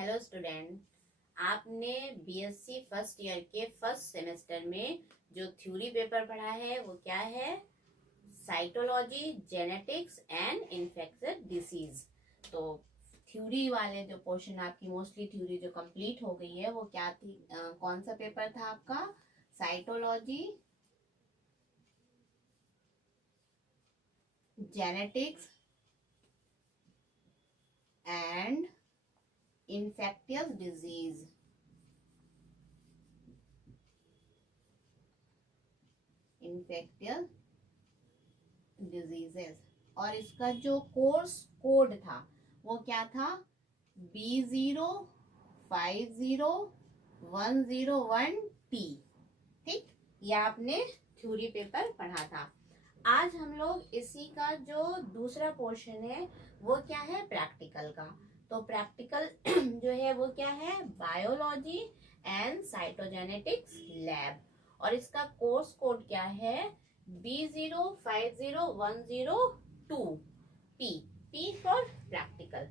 Hello student, आपने BSc first year के first semester में जो थ्योरी पेपर पढ़ा है वो क्या है? Cytology, genetics and infectious disease. तो थ्योरी वाले जो पोर्शन आपकी मोस्टली थ्योरी जो कंप्लीट हो गई है वो क्या थी? कौन सा पेपर था आपका? Cytology, genetics and infectious disease. Infectious diseases. और इसका जो कोर्स कोड था वो क्या था? B050101T। ठीक, ये आपने थ्योरी पेपर पढ़ा था। आज हम लोग इसी का जो दूसरा पोर्शन है वो क्या है? प्रैक्टिकल का। तो प्रैक्टिकल जो है वो क्या है? Biology and cytogenetics lab. और इसका कोर्स कोड क्या है? B050102P। P for practical.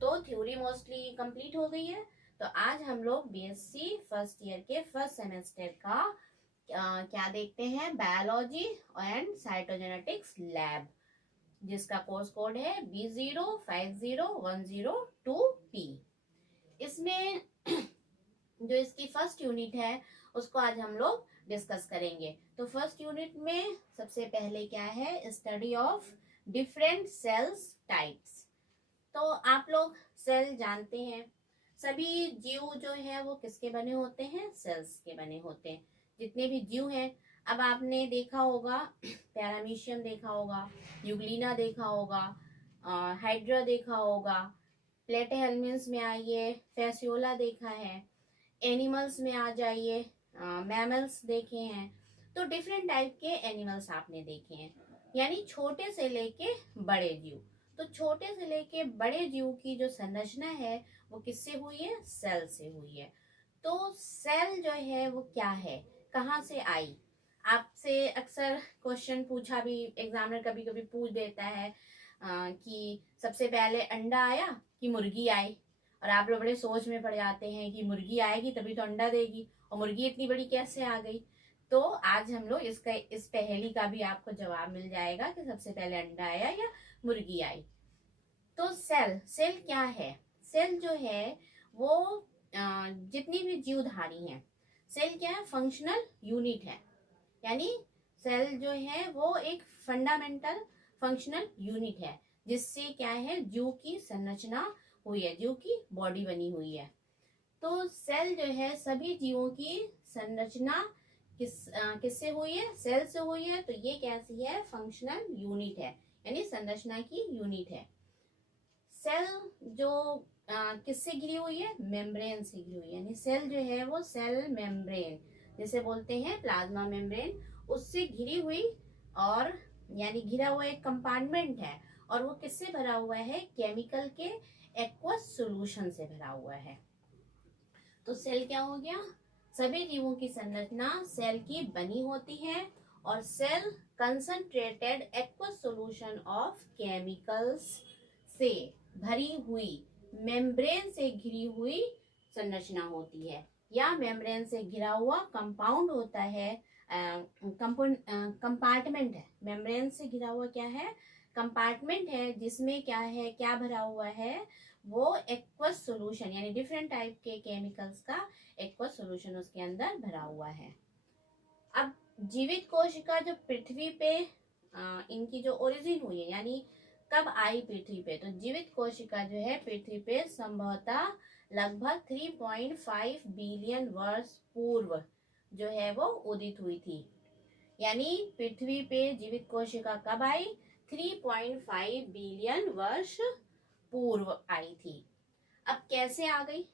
तो थ्योरी मोस्टली कंप्लीट हो गई है। तो आज हम लोग बीएससी फर्स्ट ईयर के फर्स्ट सेमेस्टर का क्या देखते हैं? बायोलॉजी एंड साइटोजेनेटिक्स लैब, जिसका कोर्स कोड है B050102P। इसमें जो इसकी फर्स्ट यूनिट है उसको आज हम लोग डिस्कस करेंगे। तो फर्स्ट यूनिट में सबसे पहले क्या है? Study of different cells types. तो आप लोग सेल जानते हैं, सभी जीव जो है वो किसके बने होते हैं? सेल्स के बने होते हैं। जितने भी जीव हैं, अब आपने देखा होगा पैरामीशियम देखा होगा, यूग्लिना देखा होगा, हाइड्रा देखा होगा, प्लेटेहेल्मिन्स में आइए फैसियोला देखा है, एनिमल्स में आ जाइए मैमल्स देखे हैं। तो डिफरेंट टाइप के एनिमल्स आपने देखे हैं, यानी छोटे से लेके बड़े जीव। तो छोटे से लेके बड़े जीव की जो संरचना है वो किससे हुई है? सेल से हुई है। तो सेल जो है वो क्या है, कहाँ से आई? आपसे अक्सर क्वेश्चन पूछा भी, एग्जामिनर कभी कभी पूछ देता है कि सबसे पहले अंडा आया कि मुर्गी आई? और आप लोग बड़े सोच में पड़ जाते हैं कि मुर्गी आएगी तभी तो अंडा देगी, और मुर्गी इतनी बड़ी कैसे आ गई? तो आज हम लोग इस पहेली का भी आपको जवाब मिल जाएगा कि सबसे पहले अंडा आया या मुर्गी आई। तो सेल क्या है? सेल जो है वो जितनी भी जीवधारी हैं, सेल क्या है? फंक्शनल यूनिट है। यानी सेल जो है वो एक फंडामेंटल फंक्शनल यूनिट है, जिससे क्या है? जीव की संरचना हुई है, जीव की बॉडी बनी हुई है। तो सेल जो है सभी जीवों की संरचना किससे हुई है? सेल से हुई है। तो ये कैसी है? फंक्शनल यूनिट है, यानी संरचना की यूनिट है। सेल जो किससे घिरी हुई है? मेम्ब्रेन से घिरी हुई है। यानी सेल जो है वो सेल मेम्ब्रेन, जिसे बोलते हैं प्लाज्मा मेम्ब्रेन, उससे घिरी हुई, और यानी घिरा हुआ एक कंपार्टमेंट है। और वो किससे भरा हुआ है? केमिकल के एक्वस सॉल्यूशन से भरा हुआ है। तो सेल क्या हो गया? सभी जीवों की संरचना सेल की बनी होती है, और cell concentrated aqueous solution of chemicals से भरी हुई मेम्ब्रेन से घिरी हुई संरचना होती है, या मेम्ब्रेन से घिरा हुआ कंपाउंड होता है, कंपार्टमेंट है। मेम्ब्रेन से घिरा हुआ क्या है? कंपार्टमेंट है, जिसमें क्या है? क्या भरा हुआ है? वो एक्वस सॉल्यूशन, यानी डिफरेंट टाइप के केमिकल्स का एक्वस सॉल्यूशन उसके अंदर भरा हुआ है। अब जीवित कोशिका जो पृथ्वी पे इनकी जो ओरिजिन हुई है, यानी कब आई पृथ्वी पे? तो जीवित कोशिका जो है पृथ्वी पे संभवतः लगभग 3.5 बिलियन वर्ष पूर्व जो है वो उदित हुई थी। यानी पृथ्वी पे जीवित कोशिका कब आई? 3.5 बिलियन वर्ष पूर्व आई थी। अब कैसे आ गई?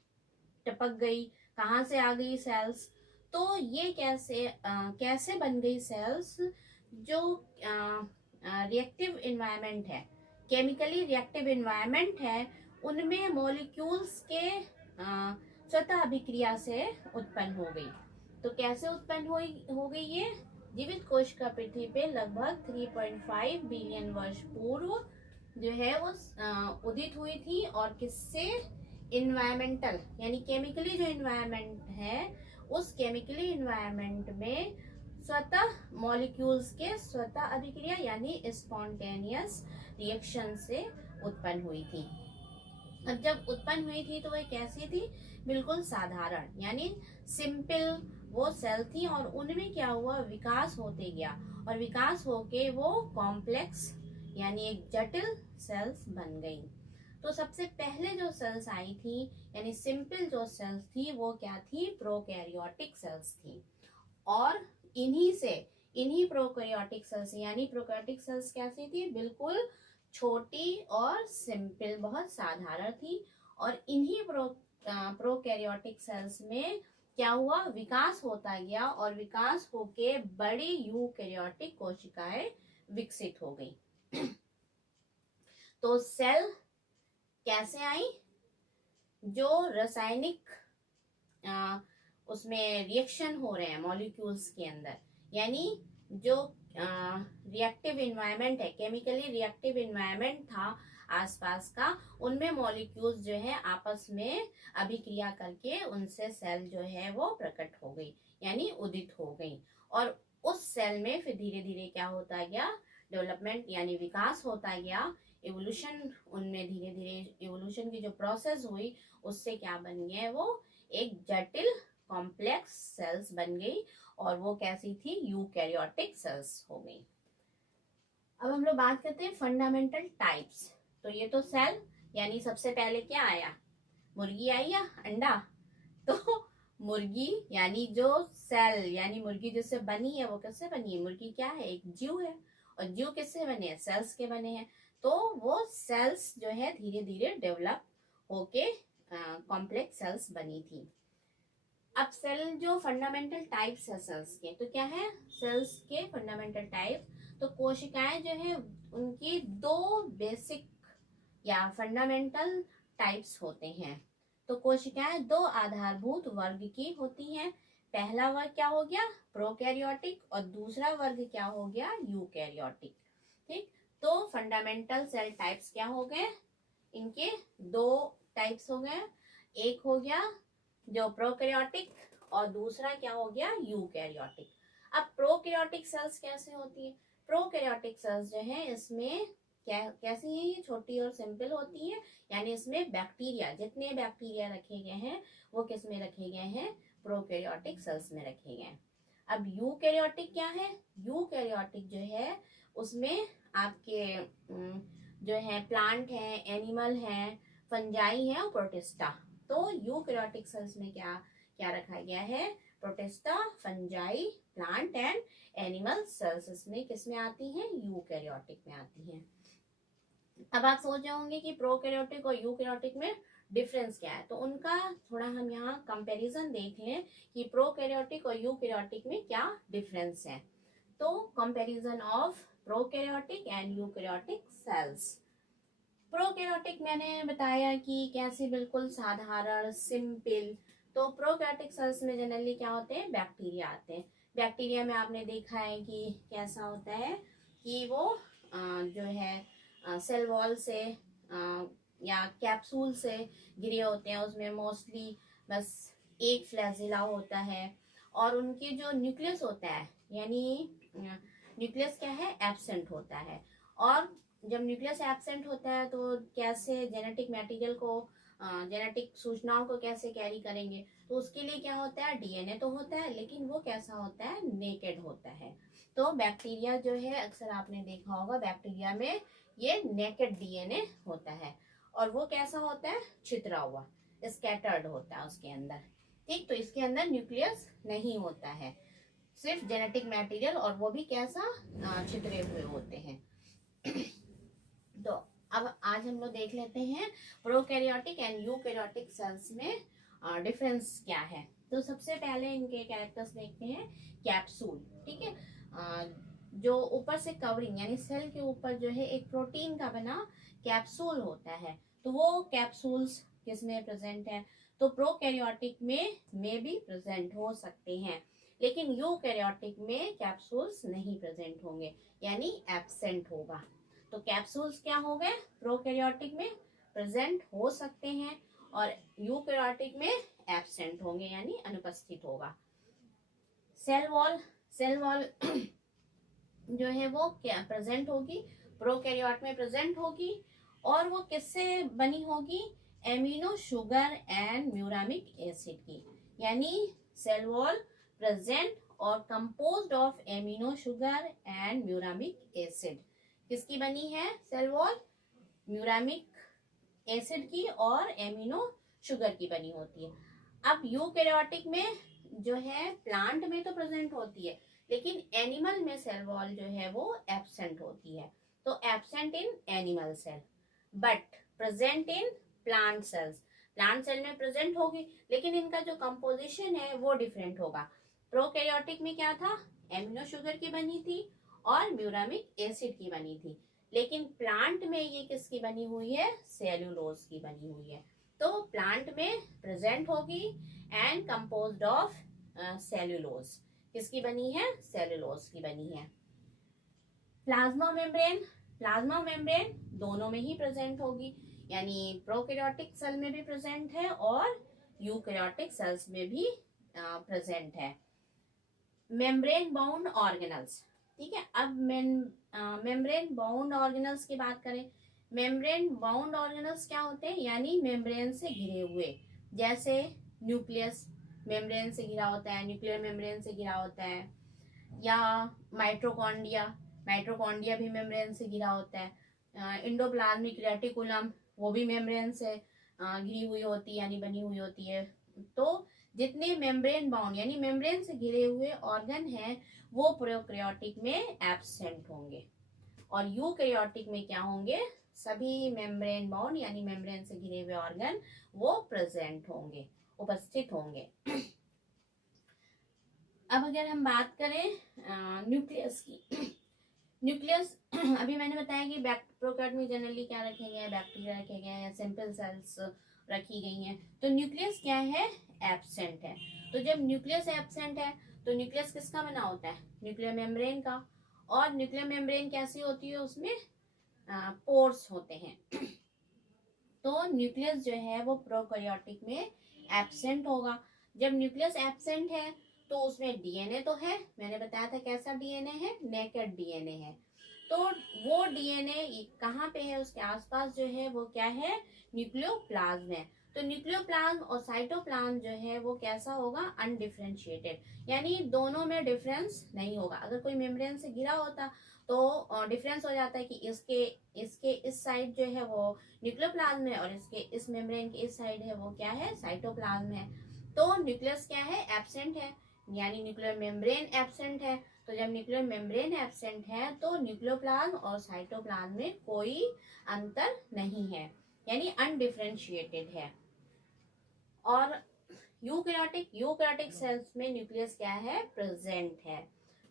टपक गई? कहाँ से आ गई सेल्स? तो ये कैसे बन गई सेल्स? जो रिएक्टिव एनवायरनमेंट है, केमिकली रिएक्टिव एनवायरनमेंट है, उनमें मॉलिक्यूल्स के स्वतः अभिक्रिया से उत्पन्न हो गई। तो कैसे उत्पन्न हो गई ये? जीवित कोशिका पृथ्वी पे लगभग 3.5 बिलियन वर्ष पूर्व जो है वो उदित हुई थी। और किससे? इन्वायरमेंटल यानी केमिकली जो इन्वायरमेंट है, उस केमिकली इन्वायरमेंट में स्वतः मॉलिक्यूल्स के स्वतः अभिक्रिया यानी स्पॉन्टेनियस रिएक्शन से उत्पन्न हुई थी। अब जब उत्पन्न हुई थी तो वह कैसी थी? बिल्कुल साधारण यानी सिंपल वो सेल थी, और उनमें क्या हुआ? विकास होते गया, और विकास होके वो कॉम्प्लेक्स यानी एक जटिल सेल्स बन गई। तो सबसे पहले जो सेल्स आई थी यानी सिंपल जो सेल्स थी वो क्या थी? प्रोकैरियोटिक सेल्स थी। और इन्हीं प्रोकैरियोटिक सेल्स यानी प्रोकैरियोटिक सेल्स कैसी थी? बिल्कुल छोटी और सिंपल, बहुत साधारण थी। और इन्हीं प्रोकैरियोटिक सेल्स में क्या हुआ? विकास होता गया, और विकास होके बड़ी यूकैरियोटिक कोशिकाएं विकसित हो गई। तो सेल कैसे आई? जो रासायनिक उसमें रिएक्शन हो रहे हैं मॉलिक्यूल्स के अंदर, यानी जो रिएक्टिव इन्वायरमेंट है, केमिकली रिएक्टिव इन्वायरमेंट था आसपास का, उनमें मॉलिक्यूल्स जो है आपस में अभिक्रिया करके उनसे सेल जो है वो प्रकट हो गई यानी उदित हो गई। और उस सेल में फिर धीरे धीरे क्या होता गया? डेवलपमेंट यानी विकास होता गया, इवोल्यूशन, उनमें धीरे धीरे इवोल्यूशन की जो प्रोसेस हुई उससे क्या बन गए? वो एक जटिल कॉम्प्लेक्स सेल्स बन गई, और वो कैसी थी? यूकैरियोटिक सेल्स हो गई। अब हम लोग बात करते हैं फंडामेंटल टाइप्स। तो ये तो सेल यानी सबसे पहले क्या आया? मुर्गी आई या अंडा? तो मुर्गी यानी जो सेल यानी मुर्गी जिससे बनी है वो किससे बनी है? मुर्गी क्या है? एक जीव है, और जीव किससे बने हैं? सेल्स के बने हैं। तो वो सेल्स जो है धीरे धीरे डेवलप होके कॉम्प्लेक्स सेल्स बनी थी। अब सेल जो फंडामेंटल टाइप्स है सेल्स के, तो क्या है सेल्स के फंडामेंटल टाइप? तो कोशिकाएं जो है उनकी दो बेसिक या फंडामेंटल टाइप्स होते हैं। तो कोशिकाएं दो आधारभूत वर्ग की होती हैं। पहला वर्ग क्या हो गया? प्रोकैरियोटिक, और दूसरा वर्ग क्या हो गया? यूकैरियोटिक। ठीक, तो फंडामेंटल सेल टाइप्स क्या हो गए? इनके दो टाइप्स हो गए, एक हो गया जो प्रोकैरियोटिक, और दूसरा क्या हो गया? यूकैरियोटिक। अब प्रोकैरियोटिक सेल्स कैसे होती है? प्रोकैरियोटिक सेल्स जो है इसमें कैसी है? ये छोटी और सिंपल होती है, यानी इसमें बैक्टीरिया, जितने बैक्टीरिया रखे गए हैं वो किस में रखे गए हैं? प्रोकैरियोटिक सेल्स में रखे गए हैं। अब यूकैरियोटिक क्या है? यूकैरियोटिक जो है उसमें आपके जो है प्लांट है, एनिमल है, फंजाई है, और प्रोटिस्टा। तो यूकैरियोटिक सेल्स में क्या क्या रखा गया है? Protista, fungi, plant and animal cells इसमें किस में आती हैं? यूकैरियोटिक में आती हैं। अब आप सोच रहे होंगे कि प्रोकैरियोटिक और यूकैरियोटिक में डिफरेंस क्या है, तो उनका थोड़ा हम यहाँ कंपैरिजन देख लें कि प्रोकैरियोटिक और यूकैरियोटिक में क्या डिफरेंस है। तो comparison of prokaryotic and eukaryotic cells. Prokaryotic मैंने बताया कि कैसे बिल्कुल साधारण सिंपल। तो प्रोकैरियोटिक सेल्स में जनरली क्या होते हैं? बैक्टीरिया आते हैं। बैक्टीरिया में आपने देखा है कि कैसा होता है कि वो जो है सेल वॉल से या कैप्सूल से घिरे होते हैं। उसमें मोस्टली बस एक फ्लैजिला होता है, और उनके जो न्यूक्लियस होता है यानी न्यूक्लियस क्या है? एब्सेंट होता है। और जब न्यूक्लियस एब्सेंट होता है तो कैसे जेनेटिक मटेरियल को, जेनेटिक सूचनाओं को कैसे कैरी करेंगे? तो उसके लिए क्या होता है? डीएनए तो होता है, लेकिन वो कैसा होता है? नेकेड होता है। तो बैक्टीरिया जो है अक्सर आपने देखा होगा बैक्टीरिया में ये नेकेड डीएनए होता है, और वो कैसा होता है? छितरा हुआ, स्कैटर्ड होता है उसके अंदर। ठीक, तो इसके अंदर न्यूक्लियस नहीं होता है, सिर्फ जेनेटिक मटेरियल, और वो भी कैसा? छितरे हुए होते हैं। तो अब आज हम लोग देख लेते हैं प्रोकैरियोटिक एंड यूकैरियोटिक सेल्स में डिफरेंस क्या है। तो सबसे पहले इनके कैरेक्टर्स देखते हैं। कैप्सूल, ठीक है, जो ऊपर से कवरिंग यानी सेल के ऊपर जो है एक प्रोटीन का बना कैप्सूल होता है, तो वो कैप्सूल्स किसमें प्रेजेंट है? तो प्रोकैरियोटिक में भी प्रेजेंट हो सकते हैं, लेकिन यूकैरियोटिक में कैप्सूल्स नहीं प्रेजेंट होंगे यानी एब्सेंट होगा। तो कैप्सूल्स क्या हो गए? प्रोकैरियोटिक में प्रेजेंट हो सकते हैं, और यूकैरियोटिक में एब्सेंट होंगे यानी अनुपस्थित होगा। सेल वॉल जो है वो क्या प्रेजेंट होगी, प्रोकैरियोट में प्रेजेंट होगी, और वो किससे बनी होगी, amino sugar and muramic acid की। यानी सेल वॉल प्रेजेंट और composed of amino sugar and muramic acid. किसकी बनी है सेल वॉल, म्यूरामिक एसिड की और एमिनो शुगर की बनी होती है। अब यूकैरियोटिक में जो है प्लांट में तो प्रेजेंट होती है, लेकिन एनिमल में सेल वॉल जो है वो एब्सेंट होती है। तो absent in animal cell but present in plant cells. Plant cell में प्रेजेंट होगी, लेकिन इनका जो कंपोजिशन है वो डिफरेंट होगा। प्रोकैरियोटिक में क्या था, एमिनो शुगर की बनी थी और म्यूरामिक एसिड की बनी थी, लेकिन प्लांट में ये किसकी बनी हुई है, सेल्यूलोज की बनी हुई है। तो प्लांट में प्रेजेंट होगी एंड कंपोज्ड ऑफ सेल्यूलोज। किसकी बनी है, सेल्यूलोज की बनी है। प्लाज्मा मेम्ब्रेन दोनों में ही प्रेजेंट होगी, यानी प्रोकैरियोटिक सेल में भी प्रेजेंट है और यूकैरियोटिक सेल्स में भी प्रेजेंट है। मेम्ब्रेन बाउंड ऑर्गेनल्स, ठीक है। अब मेम्ब्रेन बाउंड ऑर्गेनल्स की बात करें। मेम्ब्रेन बाउंड ऑर्गेनल्स क्या होते हैं, यानी मेम्ब्रेन से घिरे हुए, जैसे न्यूक्लियस मेम्ब्रेन से घिरा होता है, न्यूक्लियर मेम्ब्रेन से घिरा होता है, या माइटोकॉन्ड्रिया भी मेम्ब्रेन से घिरा होता है। इंडोप्लाज्मिक रेटिकुलम वो भी मेम्ब्रेन से घिरी हुई होती है यानी बनी हुई होती है। तो जितने मेम्ब्रेन बाउंड यानी मेम्ब्रेन से घिरे हुए ऑर्गन हैं वो प्रोकैरियोटिक में एब्सेंट होंगे, और यूकैरियोटिक में क्या होंगे, सभी मेम्ब्रेन बाउंड यानी मेम्ब्रेन से घिरे हुए ऑर्गन वो प्रेजेंट होंगे, उपस्थित होंगे। अब अगर हम बात करें न्यूक्लियस की, न्यूक्लियस अभी मैंने बताया कि प्रोकैरियोट में जनरली क्या रखे गए हैं, बैक्टीरिया रखे गए हैं, सिंपल सेल्स रखी गई हैं। तो न्यूक्लियस क्या है, एब्सेंट है। तो जब न्यूक्लियस एब्सेंट है तो न्यूक्लियस किसका बना होता है, न्यूक्लियर मेम्ब्रेन का। और न्यूक्लियर मेम्ब्रेन कैसी होती है, उसमें पोर्स होते हैं। तो न्यूक्लियस जो है वो प्रोकैरियोटिक में एब्सेंट होगा। जब न्यूक्लियस एब्सेंट है तो उसमें डीएनए तो है, मैंने बताया था कैसा डीएनए है, नेकेड डीएनए है। तो वो डीएनए कहाँ पे है, उसके आसपास जो है वो क्या है, न्यूक्लियोप्लाज्म है। तो न्यूक्लियोप्लाज्म और साइटोप्लाज्म जो है वो कैसा होगा, अनडिफरेंशिएटेड, यानी दोनों में डिफरेंस नहीं होगा। अगर कोई मेम्ब्रेन से घिरा होता तो डिफरेंस हो जाता है कि इसके इस साइड जो है वो न्यूक्लियोप्लाज्म है और इसके इस मेम्ब्रेन के इस साइड है वो क्या है, साइटोप्लाज्म है। तो न्यूक्लियस क्या है, एब्सेंट है, यानी न्यूक्लियर मेम्ब्रेन एब्सेंट है। तो जब न्यूक्लियर मेम्ब्रेन एब्सेंट है तो न्यूक्लियोप्लाज्म और साइटोप्लाज्म में कोई अंतर नहीं है, यानी अनडिफरेंशिएटेड है। और यूकैरियोटिक सेल्स में न्यूक्लियस क्या है, प्रेजेंट है,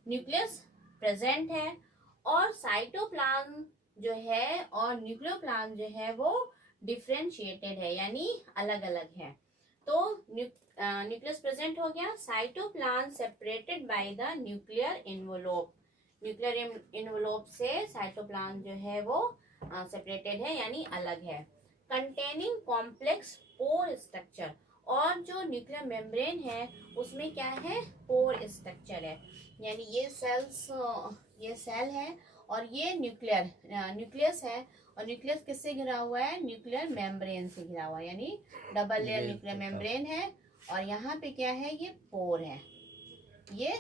न्यूक्लियस प्रेजेंट है, और साइटोप्लाज्म जो है और न्यूक्लियोप्लाज्म जो है वो डिफरेंशिएटेड है, यानी अलग अलग है। तो न्यूक्लियस प्रेजेंट हो गया, cytoplasm separated by the nuclear envelope, nuclear envelope से साइटोप्लाज्म जो है वो सेपरेटेड है यानी अलग है। कंटेनिंग कॉम्प्लेक्स पोर स्ट्रक्चर, और जो न्यूक्लियर मेम्ब्रेन है उसमें क्या है, पोर स्ट्रक्चर है, यानी ये सेल है और ये न्यूक्लियस है, और न्यूक्लियस किससे घिरा हुआ है, न्यूक्लियर मेम्ब्रेन से घिरा हुआ है, यानी डबल लेयर न्यूक्लियर मेम्ब्रेन है, और यहाँ पे क्या है, ये पोर है, ये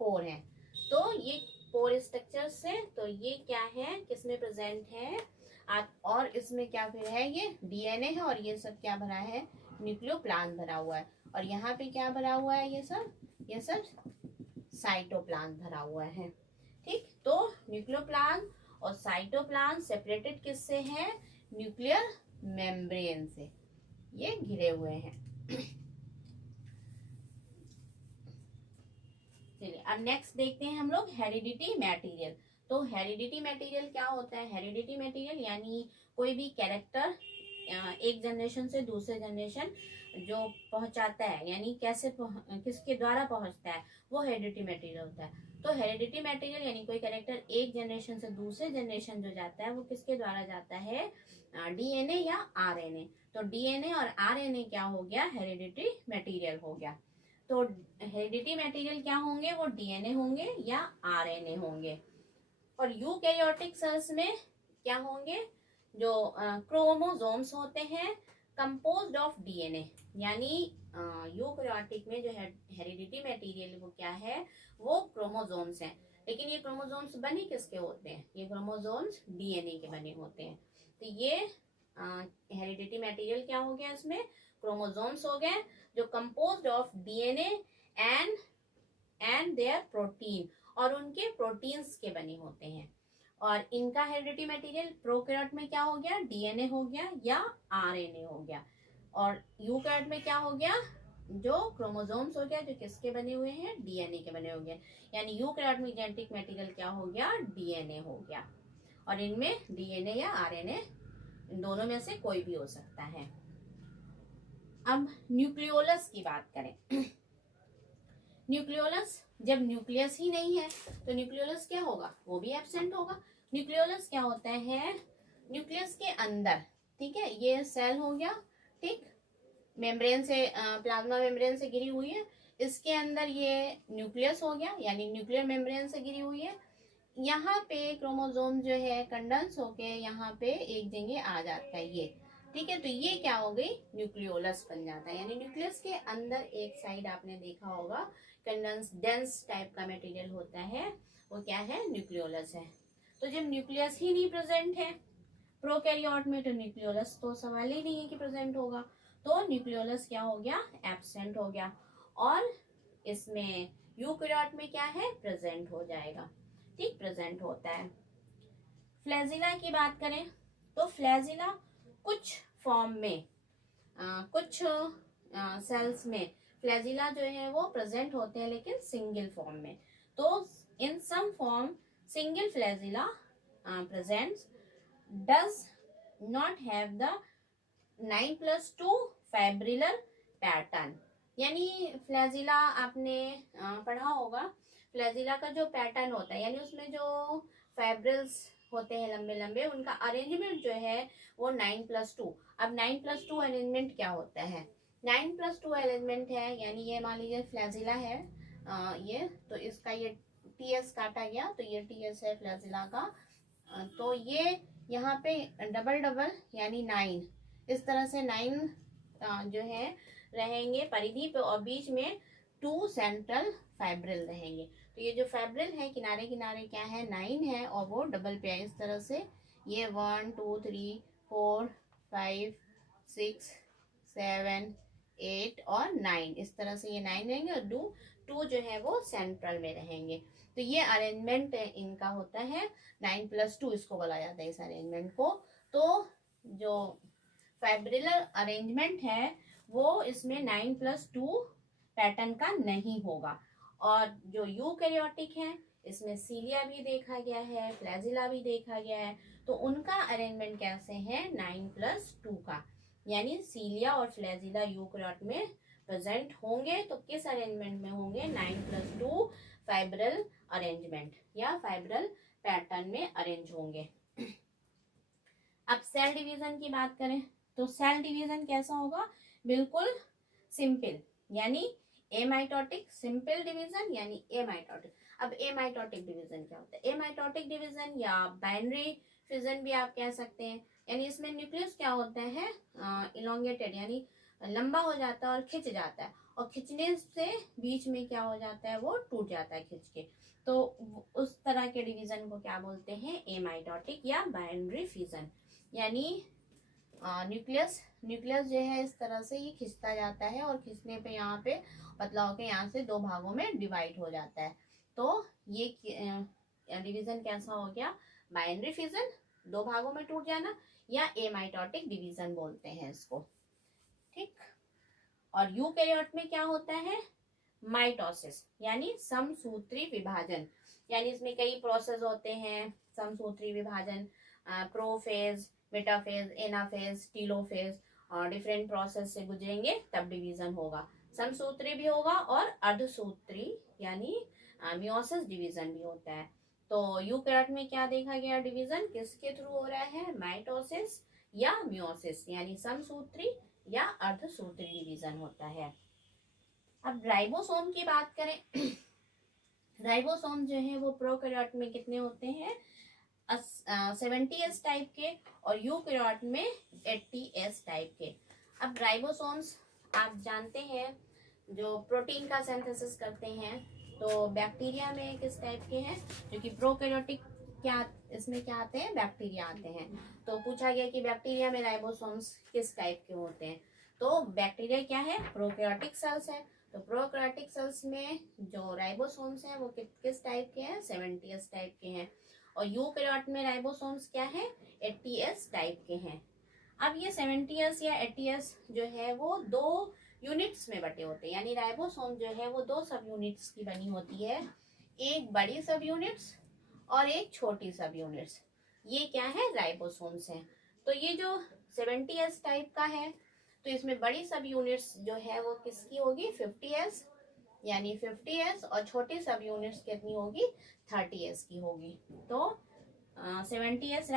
पोर है। तो ये पोर स्ट्रक्चर से, तो ये क्या है, किसमें प्रेजेंट है, और इसमें क्या फिर है, ये डीएनए है, और ये सब क्या भरा है, न्यूक्लियोप्लाज्म भरा हुआ है, और यहाँ पे क्या भरा हुआ है, ये सब साइटोप्लाज्म भरा हुआ है। ठीक, तो न्यूक्लियोप्लाज्म और साइटोप्लाज्म सेपरेटेड किससे है, न्यूक्लियर मेम्ब्रेन से, ये घिरे हुए हैं। चलिए अब नेक्स्ट देखते हैं हम लोग हेरिडिटी मटेरियल। तो हेरिडिटी मटेरियल क्या होता है, हेरिडिटी मटेरियल यानी कोई भी कैरेक्टर एक जनरेशन से दूसरे जनरेशन जो पहुंचाता है, यानी किसके द्वारा पहुंचता है, वो हेरिडिटी मटेरियल होता है। तो हेरिडिटी मटेरियल यानी कोई कैरेक्टर एक जनरेशन से दूसरे जनरेशन जो जाता है वो किसके द्वारा जाता है, डीएनए या आरएनए। तो डीएनए और आरएनए क्या हो गया, हेरिडिटरी मटेरियल हो गया। तो हेरिडिटरी मटेरियल क्या होंगे, वो डीएनए होंगे या आरएनए होंगे। और यूकैरियोटिक सेल्स में क्या होंगे, जो क्रोमोसोम्स होते हैं कंपोज्ड ऑफ डीएनए, यानी यूकैरियोटिक में जो हेरिडिटरी मटेरियल वो क्या है, वो क्रोमोसोम्स हैं। लेकिन ये क्रोमोसोम्स बने किसके होते हैं, ये क्रोमोसोम्स डीएनए के बने होते हैं। तो ये हेरिडिटरी मटेरियल क्या हो गया, इसमें क्रोमोसोम्स हो गए जो composed of DNA and their protein, और उनके प्रोटीन्स के बने होते हैं। और इनका हेरिडिटरी मटेरियल प्रोकैरियोट में क्या हो गया, डीएनए हो गया या आरएनए हो गया। और यूकैरियोट में क्या हो गया, जो क्रोमोसोम्स हो गया जो किसके बने हुए हैं, डीएनए के बने हो गए। यानी यूकैरियोट में जेनेटिक मटेरियल क्या हो गया, डीएनए हो गया। और इनमें डीएनए या आरएनए इन दोनों में से कोई भी हो सकता है। अब न्यूक्लियोलस की बात करें। न्यूक्लियोलस, जब न्यूक्लियस ही नहीं है तो न्यूक्लियोलस क्या होगा, वो भी एब्सेंट होगा। न्यूक्लियोलस क्या होता है, न्यूक्लियस के अंदर, ठीक है, ये सेल हो गया, ठीक, मेम्ब्रेन से प्लाज्मा मेम्ब्रेन से घिरी हुई है, इसके अंदर ये न्यूक्लियस हो गया, यानी न्यूक्लियर मेम्ब्रेन से घिरी हुई है। यहाँ पे क्रोमोसोम जो है कंडेंस होके यहाँ पे एक जगह आ जाता है ये, ठीक है। तो ये क्या हो गई, न्यूक्लियोलस बन जाता है। यानी न्यूक्लियस के अंदर एक साइड आपने देखा होगा कंडेंस डेंस टाइप का मटेरियल होता है, वो क्या है, न्यूक्लियोलस है। तो जब न्यूक्लियस ही नहीं प्रेजेंट है प्रोकैरियोट में, तो न्यूक्लियोलस तो सवाल ही नहीं है कि प्रेजेंट होगा। तो न्यूक्लियोलस क्या हो गया, एब्सेंट हो गया। और इसमें यूकैरियोट में क्या है, प्रेजेंट हो जाएगा, ठीक, प्रेजेंट होता है। फ्लैजिला की बात करें तो फ्लैजिला कुछ फॉर्म में कुछ सेल्स में फ्लैजिला जो है वो प्रेजेंट होते हैं, लेकिन सिंगल फॉर्म में। तो in some form single flagella presents does not have the 9+2 fibrillar pattern. यानी फ्लैजिला आपने पढ़ा होगा, फ्लैजिला का जो पैटर्न होता है, यानी उसमें जो फाइब्रिल्स होते हैं लंबे लंबे, उनका अरेंजमेंट जो है वो 9+2। अब 9+2 अरेंजमेंट क्या होता है, 9+2 अरेंजमेंट है, यानी ये मान लीजिए फ्लैजिला है, ये तो इसका ये टीएस काटा गया, तो ये टीएस है फ्लैजिला का। तो ये यहाँ पे डबल डबल यानी 9, इस तरह से 9 जो है रहेंगे परिधि पे, और बीच में 2 सेंट्रल फाइब्रिल रहेंगे। तो ये जो फाइब्रिल है किनारे किनारे क्या है, 9 है, और वो डबल पे है, इस तरह से ये 1 2 3 4 5 6 7 8 और 9, इस तरह से ये 9 रहेंगे, और 2 जो है वो सेंट्रल में रहेंगे। तो ये अरेंजमेंट इनका होता है 9+2, इसको बोला जाता है इस अरेंजमेंट को। तो जो फाइब्रिलर अरेंजमेंट है वो इसमें 9+2 पैटर्न का नहीं होगा। और जो यूकैरियोटिक है इसमें सीलिया भी देखा गया है, फ्लैजिला भी देखा गया है, तो उनका अरेंजमेंट कैसे है, 9+2 का। यानी सीलिया और फ्लैजिला यूकैरियोट में प्रेजेंट होंगे, तो किस अरेंजमेंट में होंगे, 9+2 फाइब्रिल अरेंजमेंट या फाइब्रिल पैटर्न में अरेंज होंगे। अब सेल डिवीजन की बात करें तो सेल डिवीजन कैसा होगा, बिल्कुल सिंपल, यानी एमाइटोटिक सिंपल डिवीजन यानी एमाइटोटिक। अब एमाइटोटिक डिवीजन क्या होता है, एमाइटोटिक डिवीजन या बाइनरी फिजन भी आप कह सकते हैं। यानी इसमें न्यूक्लियस क्या होता है, इलोंगेटेड, यानी लंबा हो जाता है और खिंच जाता है, और खिंचने से बीच में क्या हो जाता है, वो टूट जाता है खिंच के। तो उस तरह के डिवीजन को क्या बोलते हैं, एमाइटोटिक या बाइनरी फिजन। यानी न्यूक्लियस जो है इस तरह से ये खिंचता जाता है, और खिंचने पे यहाँ पे पतला होकर यहाँ से 2 भागों में डिवाइड हो जाता है। तो ये डिवीजन कैसा हो गया, बाइनरी फिजन, 2 भागों में टूट जाना, या एमाइटोटिक डिवीजन बोलते हैं इसको, ठीक। और यूकैरियोट में क्या होता है, माइटोसिस, यानी समसूत्री विभाजन। यानी इसमें कई प्रोसेस होते हैं समसूत्री विभाजन, प्रोफेज, मेटाफेज, एनाफेज, टीलोफेज, और डिफरेंट प्रोसेस से गुजरेंगे तब डिवीजन होगा। समसूत्री भी होगा और अर्धसूत्री यानी मियोसिस डिवीजन भी होता है। तो यूकैरियोट में क्या देखा गया डिवीजन, किसके थ्रू हो रहा है, माइटोसिस या मियोसिस यानी समसूत्री या अर्धसूत्री डिवीजन होता है। अब राइबोसोम की बात करें राइबोसोम जो है वो प्रोकैरियोट में कितने होते हैं, 70s टाइप के, और यूकैरियोट में 80s टाइप के। अब राइबोसोम्स आप जानते हैं जो प्रोटीन का सिंथेसिस करते हैं, तो बैक्टीरिया में किस टाइप के हैं, जो कि प्रोकैरियोटिक, क्या इसमें क्या आते हैं, बैक्टीरिया आते हैं। तो पूछा गया कि बैक्टीरिया में राइबोसोम्स किस टाइप के होते हैं, तो बैक्टीरिया क्या है, प्रोकैरियोटिक सेल्स है। तो प्रोकैरियोटिक सेल्स में जो राइबोसोम्स हैं वो किस टाइप के हैं, 70s टाइप के हैं। और यूकैरियोट में राइबोसोम्स क्या है, 80s टाइप के हैं। अब ये 70s या 80s जो है वो दो यूनिट्स में बटे होते हैं, यानी राइबोसोम जो है वो दो सब यूनिट्स की बनी होती है, एक बड़ी सब यूनिट्स और एक छोटी सब यूनिट्स। ये क्या है, राइबोसोम्स हैं। तो ये जो 70s टाइप का है, तो इसमें बड़ी सब यूनिट्स जो है वो किसकी होगी, 50s यानी 50s, और छोटी सब यूनिट्स कितनी होगी, 30s की होगी। तो 70s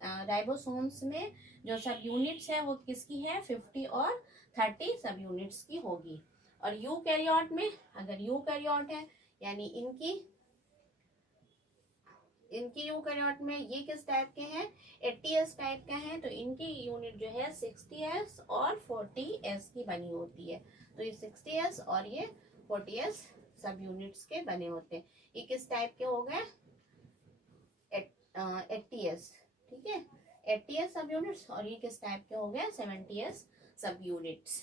राइबोसोम्स में जो सब यूनिट्स है वो किसकी है, 50 और 30 सब यूनिट्स की होगी। और यूकैरियोट में, अगर यूकैरियोट है यानी इनकी यूकैरियोट में ये किस टाइप के हैं, 80s टाइप के हैं, तो इनकी यूनिट जो है 60s और 40s की बनी होती है। तो ये 60s और ये 40s सब यूनिट्स के बने होते हैं। ये किस टाइप के हो गए, 80s, ठीक है, 80s सब यूनिट्स, और ये किस टाइप के हो गए, 70s सब यूनिट्स।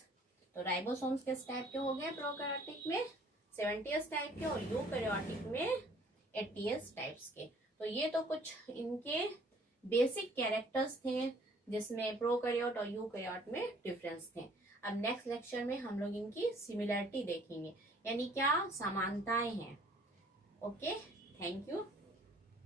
तो राइबोसोम्स किस टाइप के हो गए, प्रोकैरियोटिक में 70s टाइप के, और यूकैरियोटिक में 80s टाइप्स के। तो ये तो कुछ इनके बेसिक कैरेक्टर्स थे जिसमें प्रोकैरियोट और यूकैरियोट में डिफरेंस थे। अब नेक्स्ट लेक्चर में हम लोग इनकी सिमिलरिटी देखेंगे, यानी क्या समानताएं हैं। Okay, thank you.